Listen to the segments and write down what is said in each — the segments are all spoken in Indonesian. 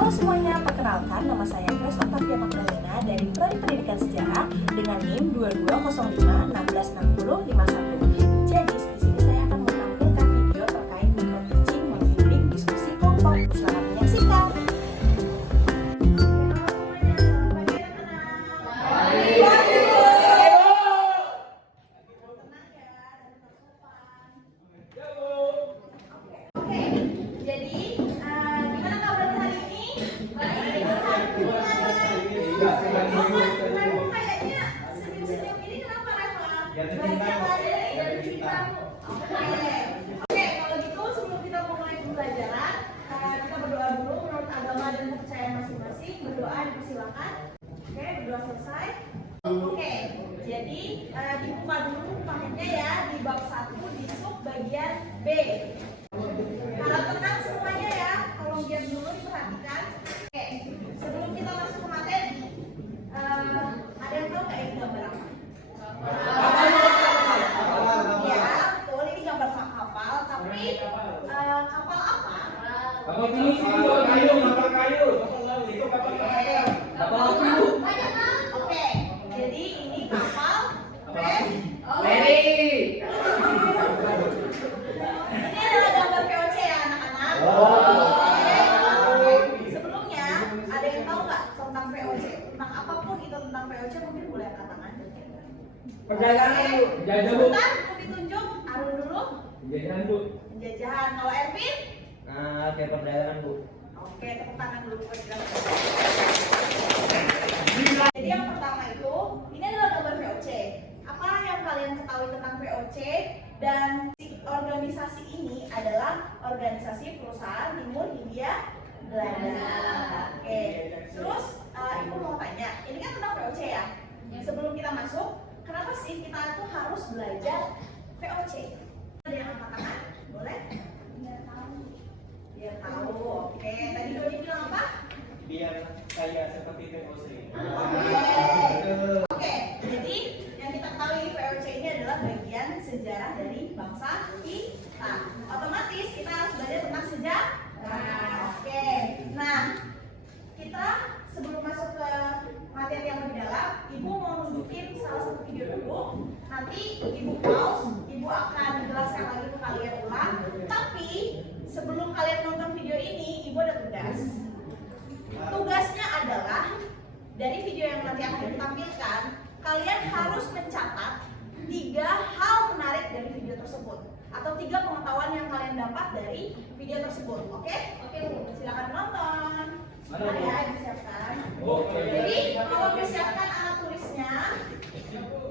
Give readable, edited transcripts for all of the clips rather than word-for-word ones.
Halo semuanya, perkenalkan nama saya Grace Octavia Magdalena dari Prodi Pendidikan Sejarah dengan NIM 2205166051. Jadi di sini saya akan menampilkan video terkait micro teaching membimbing diskusi kelompok. Selamat menyaksikan. Oke, kalau gitu sebelum kita mulai pembelajaran, kita berdoa dulu menurut agama dan kepercayaan masing-masing. Berdoa dipersilakan. Oke, berdoa selesai. Oke, jadi dibuka dulu pametnya ya di bab 1 di sub bagian B. Harap tenang semuanya ya, tolong diam dulu diperhatikan. Oke, sebelum kita masuk ke materi, ada yang tahu nggak ini gambar apa? Ya, betul, ini gambar kapal, tapi kapal apa? Kapal kayu. Oke, jadi ini kapal Mary. Ini adalah gambar VOC ya anak-anak. Oke. Sebelumnya ada yang tahu nggak tentang VOC? Tentang apapun itu tentang VOC mungkin boleh angkat tangan. Perdagangan, Bu. Penjajahan, Bu. Sebentar, aku ditunjuk. Arun dulu. Penjajahan, Bu. Penjajahan. Kalau Ervin? Kayak perdagangan, Bu. Oke, tepuk tangan dulu buat jelaskan. Jadi yang pertama itu, ini adalah gambar VOC. Apa yang kalian ketahui tentang VOC? Dan organisasi ini adalah organisasi perusahaan Timur Hindia Belanda. Oke. Terus ibu mau tanya, ini kan tentang VOC ya? Sebelum kita masuk, kenapa sih kita tuh harus belajar VOC? Ada yang angkat tangan? Boleh? Biar tahu. Oke, tadi Dodi bilang apa? Biar saya seperti VOC. Oke, jadi yang kita ketahui VOC ini adalah bagian sejarah dari bangsa kita. Otomatis kita harus belajar tentang sejarah. Oke, nah kita sebelum masuk ke materi yang lebih dalam, ibu mau nunjukin salah satu video dulu. Nanti ibu pause, ibu akan jelaskan lagi ke kalian ulang. Tapi sebelum kalian nonton video ini, ibu ada tugas. Tugasnya adalah dari video yang nanti akan ditampilkan, kalian harus mencatat 3 hal menarik dari video tersebut atau 3 pengetahuan yang kalian dapat dari video tersebut. Oke? Oke, Bu. Silakan nonton. Mari ya, disiapkan. Oke. Jadi, kalau disiapkan alat tulisnya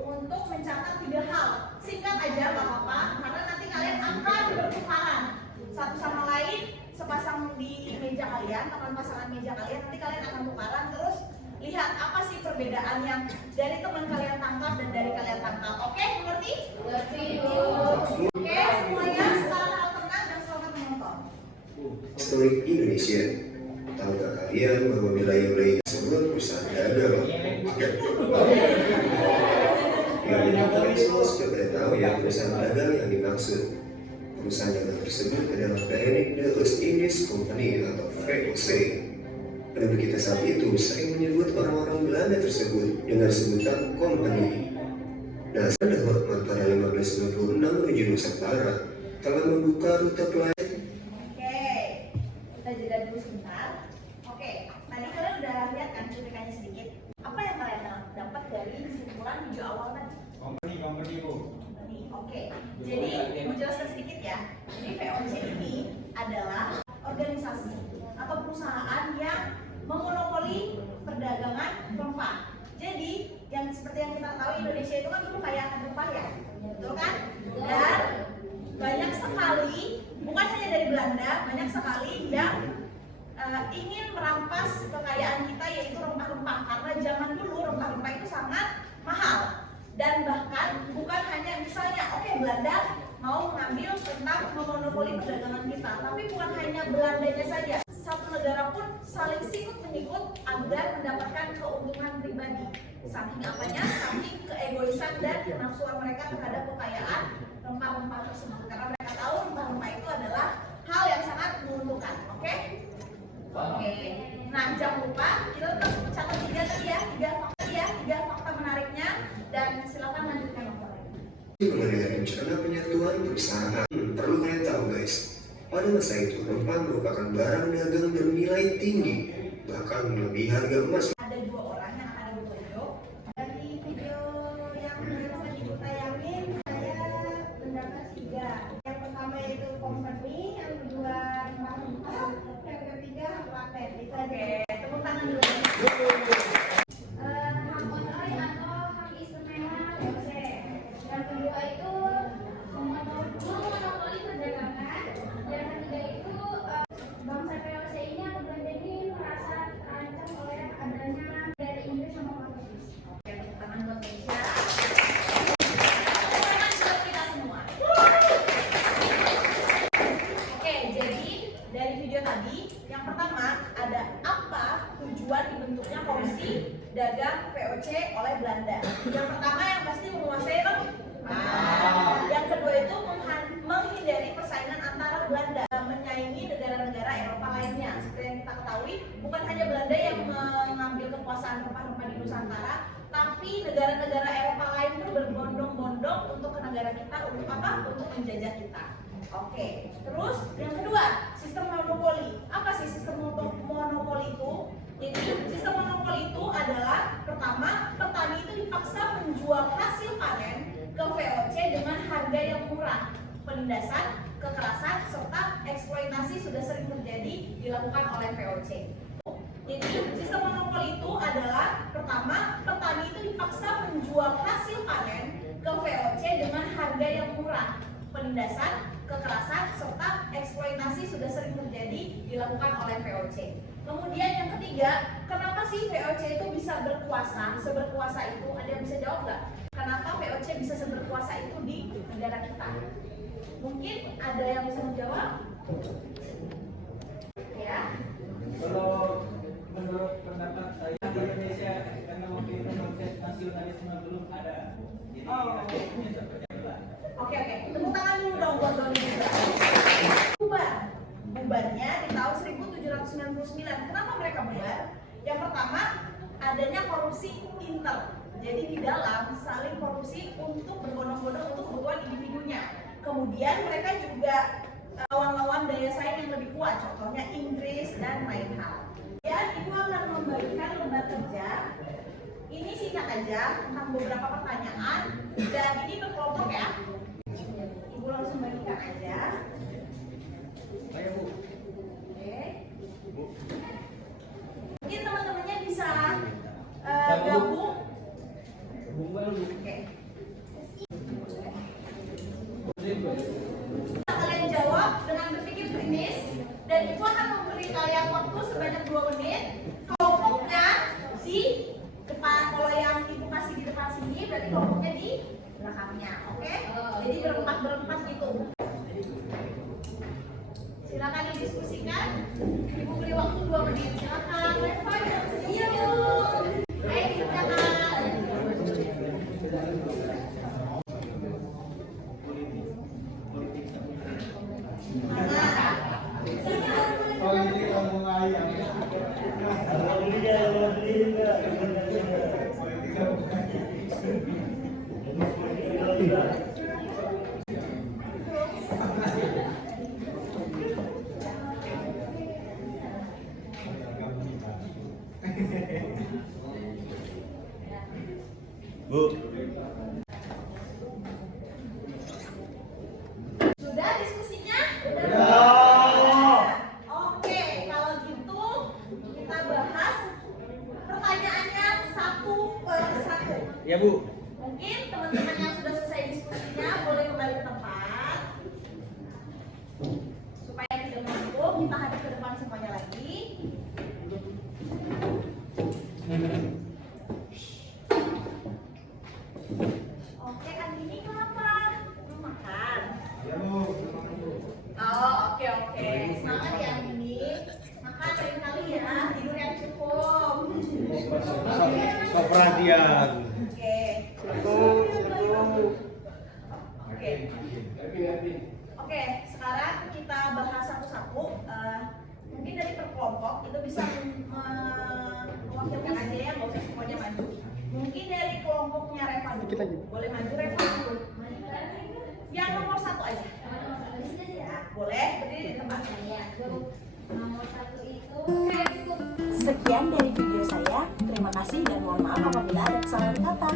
untuk mencatat 3 hal. Singkat aja, nggak apa-apa, karena nanti kalian akan bertukaran satu sama lain, sepasang di meja kalian, teman pasangan meja kalian, nanti kalian akan tukaran terus lihat apa sih perbedaan yang dari teman kalian tangkap dan dari kalian tangkap. Oke, mengerti? Mengerti. Oke, semuanya sekarang harap tenang dan selamat menonton. Historik Indonesia. Tahukah kalian bahwa wilayah-wilayah tersebut perusahaan dagang? Ya, kalian semua sudah pada tahu ya perusahaan dagang yang dimaksud. Perusahaan dagang tersebut adalah Verenigde Oost-Indisch Company atau VOC. Penduduk kita saat itu sering menyebut orang-orang Belanda tersebut dengan sebutan company. Nah, pada pada 1596 menuju Nusantara telah membuka rute pelayaran. Oke, kita jeda dulu sebentar. Oke, tadi kalian udah lihat kan cuplikannya sedikit. Apa yang kalian dapat dari kesimpulan video awal tadi? Company, Bu. Oke, jadi menjelaskan sedikit ya. Jadi VOC ini adalah organisasi atau perusahaan yang memonopoli perdagangan rempah. Jadi yang seperti yang kita tahu Indonesia itu kan dulu kaya akan rempah ya, betul kan? Dan banyak sekali, bukan hanya dari Belanda, banyak sekali yang ingin merampas kekayaan kita yaitu rempah-rempah. Karena zaman dulu rempah-rempah itu sangat mahal. Dan bahkan bukan hanya misalnya, oke, Belanda mau mengambil tentang memonopoli perdagangan kita, tapi bukan hanya Belandanya saja. Satu negara pun saling sikut menyikut agar mendapatkan keuntungan pribadi. Saking apanya? Saking keegoisan dan kenafsuan mereka terhadap kekayaan rempah-rempah tersebut. Karena mereka tahu rempah-rempah itu adalah hal yang sangat menguntungkan. Oke? Oke. Nah, jangan lupa kita tetap catat tiga fakta menariknya dan silakan lanjutkan laporannya. Mengenai rencana penyatuan perusahaan. Perlu kalian tahu guys, pada masa itu rempah merupakan barang dagang bernilai tinggi, bahkan melebihi harga emas. Ada dua orang yang akan ibu tunjuk. Dari video yang biasa ibu tayangin, saya mendapat 3. Yang pertama itu company, yang kedua rempah, yang ketiga paten. Oke, tepuk tangan dulu. Hak konoi atau hak istimewa VOC. Yang kedua itu monopoli perdagangan. Yang ketiga itu bangsa VOC ini atau Belanda ini merasa terancam oleh adanya dari Inggris sama Portugis. Oke, tepuk tangan buat Indonesia. Tepuk tangan buat kita semua. Oke, jadi dari video tadi, yang pertama ada apa tujuan dibentuknya Komisi Dagang VOC oleh Belanda. Yang pertama yang pasti menguasai rempah. Yang kedua itu menghindari persaingan antara Belanda menyaingi negara-negara Eropa lainnya. Seperti yang kita ketahui, bukan hanya Belanda yang mengambil kekuasaan rempah-rempah di Nusantara, tapi negara-negara Eropa lain pun berbondong-bondong untuk ke negara kita untuk apa? Untuk menjajah kita. Oke, terus yang kedua, sistem monopoli. Apa sih sistem monopoli itu? Jadi sistem monopoli itu adalah pertama, petani itu dipaksa menjual hasil panen ke VOC dengan harga yang murah. Penindasan, kekerasan, serta eksploitasi sudah sering terjadi dilakukan oleh VOC. Jadi sistem monopoli itu adalah pertama, petani itu dipaksa menjual hasil panen ke VOC dengan harga yang murah. Penindasan, kekerasan, serta eksploitasi sudah sering terjadi dilakukan oleh VOC. Kemudian yang ketiga, kenapa sih VOC itu bisa berkuasa? Seberkuasa itu, ada yang bisa jawab nggak? Kenapa VOC bisa seberkuasa itu di negara kita? Mungkin ada yang bisa menjawab? Ya. Kalau menurut pendapat saya di Indonesia karena waktu itu konsep nasionalisme belum ada, jadi akhirnya terpecah belah. Oke, tepuk tangan dulu dong buat Doni. Bubarnya di tahun 1799. Kenapa mereka bubar? Yang pertama, adanya korupsi inter. Jadi di dalam saling korupsi untuk berbondong-bondong untuk kebutuhan individunya. Kemudian mereka juga lawan-lawan daya saing yang lebih kuat, contohnya Inggris dan lain hal. Ya, Ibu akan membagikan lembar kerja. Ini singkat aja tentang beberapa pertanyaan dan ini berkelompok ya. Ibu langsung bagikan aja. Ayo Bu. Oke. Mungkin teman-temannya bisa gabung. Oke. Kalian jawab dengan berpikir kritis dan Ibu akan memberi kalian waktu sebanyak 2 menit. Kelompoknya di depan, kalau yang Ibu kasih di depan sini berarti kelompoknya di belakangnya, oke? Jadi berempat gitu. Silakan didiskusikan. Ibu beri waktu 2 menit. Silakan. Iya Bu. Ayo dikerjakan. Bu. Sudah diskusinya? Oke, kalau gitu kita bahas pertanyaannya satu per satu. Ya Bu. Mungkin teman-teman yang sudah selesai diskusinya boleh kembali ke tempat supaya tidak menumpuk. Kita hadap ke depan semuanya lagi. Oke, Andini kenapa? Belum makan? Oh, oke. Semangat ya Andini. Makan lain kali ya, tidur yang cukup. Perhatian. Oke, sekarang kita bahas satu-satu. Mungkin dari per kelompok itu bisa kelompoknya Reva dulu. Boleh maju Reva dulu. Yang nomor 1 aja. Ya, boleh berdiri di tempatnya. Nomor 1 itu Sekian dari video saya. Terima kasih dan mohon maaf apabila ada kesalahan kata.